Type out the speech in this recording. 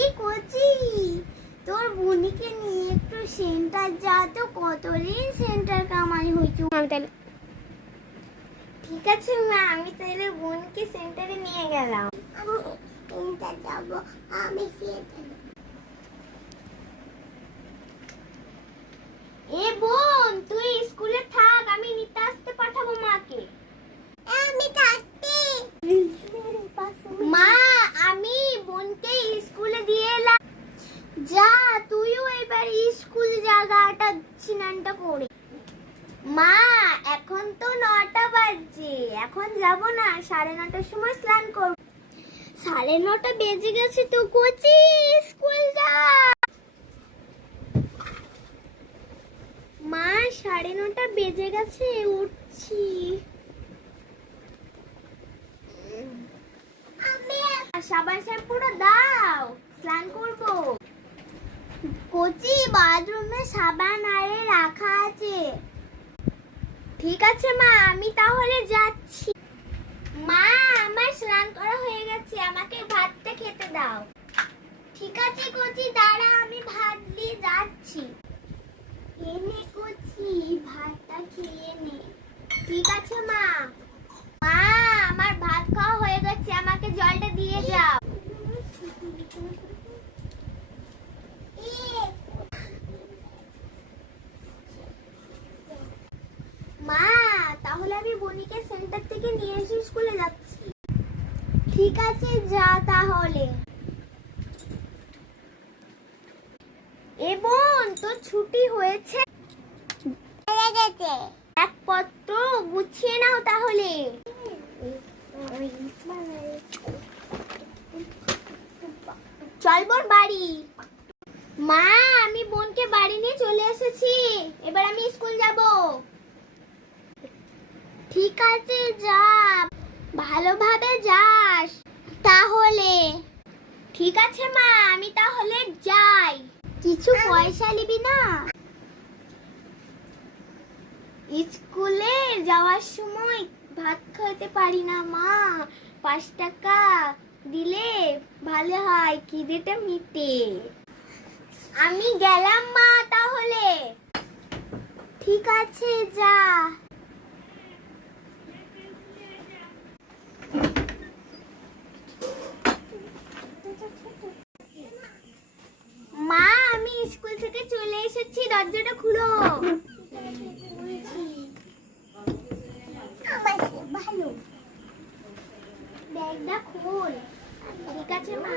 ই কচি, তোর বোনকে নিয়ে একটু সেন্টার যা তো, কতদিন সেন্টার কামাই হইছো। আমি তাহলে ঠিক আছে মা, আমি তাহলে বোনকে সেন্টারে নিয়ে গেলাম। আমি সেন্টার যাব, আমি এ বোন, তুই স্কুলে থাক, আমি নিতে আসতে পাঠাবো মাকে। আমি থাকতে মা, আমি বোনকে স্কুলে দিয়ে এলাম। যা, তুইও এবার স্কুল জায়গাটা স্নানটা করে। মা, এখন তো 9টা বাজছে, এখন যাব না, 9:30টার সময় স্নান করব। 9:30 বেজে গেছে তো কোচি, স্কুল যা। মা, 9:30 বেজে গেছে, উঠছি। সাবান শ্যাম্পুটা দাও, স্নান করব। কোচি, বাথরুমে সাবান আরে রাখা আছে। ঠিক আছে মা, আমি তাহলে যাচ্ছি। মা, আমার স্নান করা হয়ে গেছে, আমাকে ভাতটা খেতে দাও। ঠিক আছে কোচি, দাঁড়া, আমি ভাত দিয়ে যাচ্ছি। এনে কোচি, ভাতটা খেয়ে নে। ঠিক আছে মা। মা, আমার ভাত খাওয়া হয়ে গেছে, আমাকে জলটা দিয়ে যাও। মা, তাহলে আমি বনিকে সেন্টার থেকে নিয়ে এসে স্কুলে যাচ্ছি। ঠিক আছে, যা তাহলে। এ বোন, তোর ছুটি হয়েছে? হয়ে গেছে। এক পত্র গুছিয়ে নাও তাহলে। চল বোন বাড়ি। মা, আমি বোনকে বাড়ি নিয়ে চলে এসেছি, এবার আমি স্কুল যাব। ঠিক আছে, যা, ভালোভাবে যাস তাহলে। ঠিক আছে মা, আমি তাহলে যাই। কিছু পয়সা নিবি না? স্কুলে যাওয়ার সময় ভাত খেতে পারি না মা, 5 টাকা দিলে ভালো হয়, খিদেটা মিটে। আমি গেলাম মা তাহলে। ঠিক আছে, যা। মা, আমি স্কুল থেকে চলে এসেছি, দরজাটা খুলো। ভালো, ব্যাগটা খোল। ঠিক আছে মা।